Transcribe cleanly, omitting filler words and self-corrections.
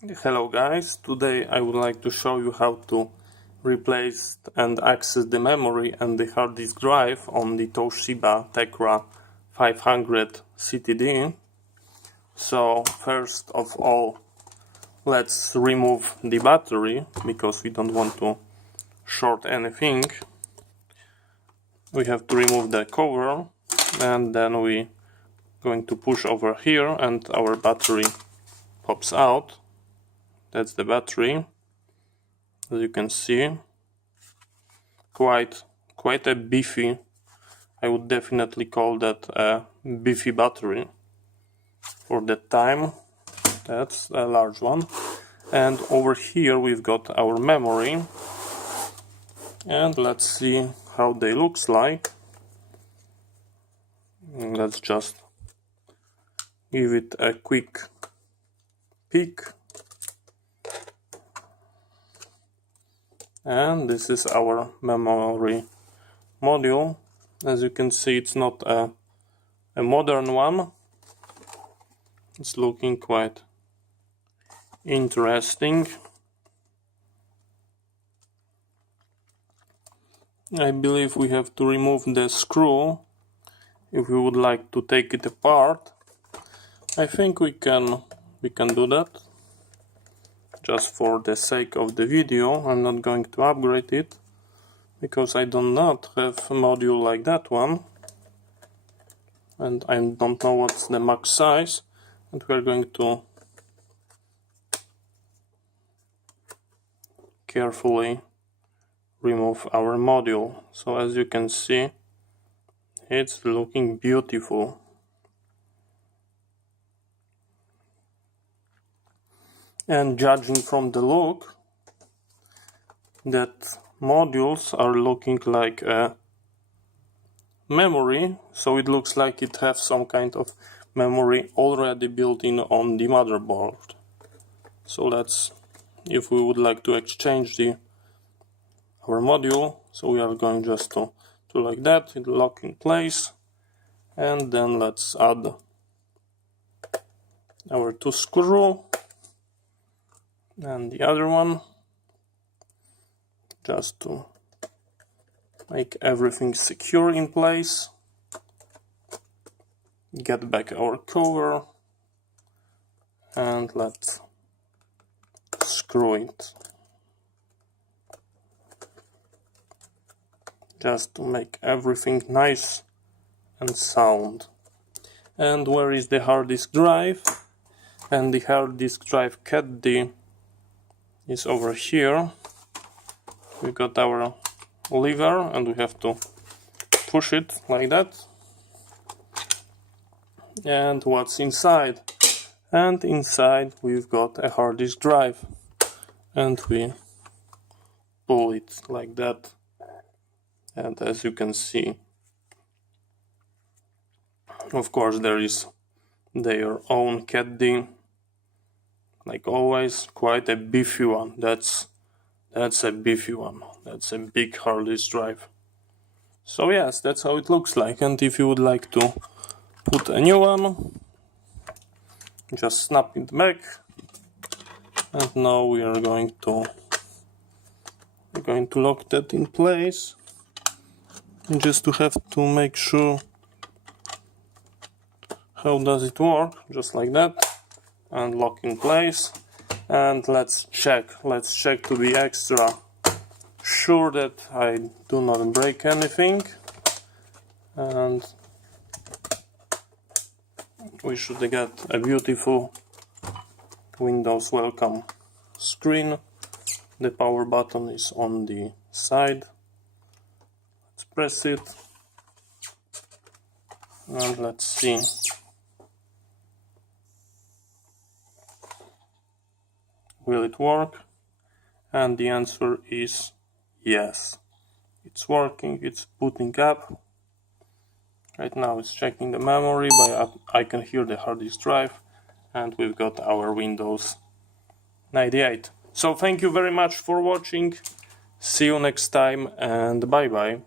Hello guys, today I would like to show you how to replace and access the memory and the hard disk drive on the Toshiba Tecra 500 CTD. So first of all, let's remove the battery because we don't want to short anything. We have to remove the cover and then we going to push over here and our battery pops out. That's the battery, as you can see. Quite a beefy, I would definitely call that a beefy battery for that time. That's a large one. And over here we've got our memory, and let's see how they looks like. Let's just give it a quick peek. And this is our memory module. As you can see, it's not a modern one. It's looking quite interesting. I believe we have to remove the screw if we would like to take it apart. I think we can do that. Just for the sake of the video, I'm not going to upgrade it because I do not have a module like that one, and I don't know what's the max size, and we're going to carefully remove our module. So as you can see, it's looking beautiful. And judging from the look, that modules are looking like a memory, so it looks like it has some kind of memory already built in on the motherboard. So let's, if we would like to exchange our module, so we are going just to like that, it lock in place, and then let's add our two screw and the other one, just to make everything secure in place. Get back our cover and let's screw it, just to make everything nice and sound. And where is the hard disk drive? And the hard disk drive caddy is over here. We got our lever and we have to push it like that. And what's inside? And inside we've got a hard disk drive, and we pull it like that, and as you can see, of course there is their own caddy. Like always, quite a beefy one. That's a beefy one. That's a big hard disk drive. So yes, that's how it looks like. And if you would like to put a new one, just snap it back. And now we are going to lock that in place. And just to have to make sure how does it work, just like that. And lock in place, and let's check to be extra sure that I do not break anything, and we should get a beautiful Windows welcome screen. The power button is on the side. Let's press it and let's see. Will it work? And the answer is yes. It's working, it's booting up. Right now it's checking the memory, but I can hear the hard disk drive, and we've got our Windows 98. So thank you very much for watching. See you next time, and bye bye.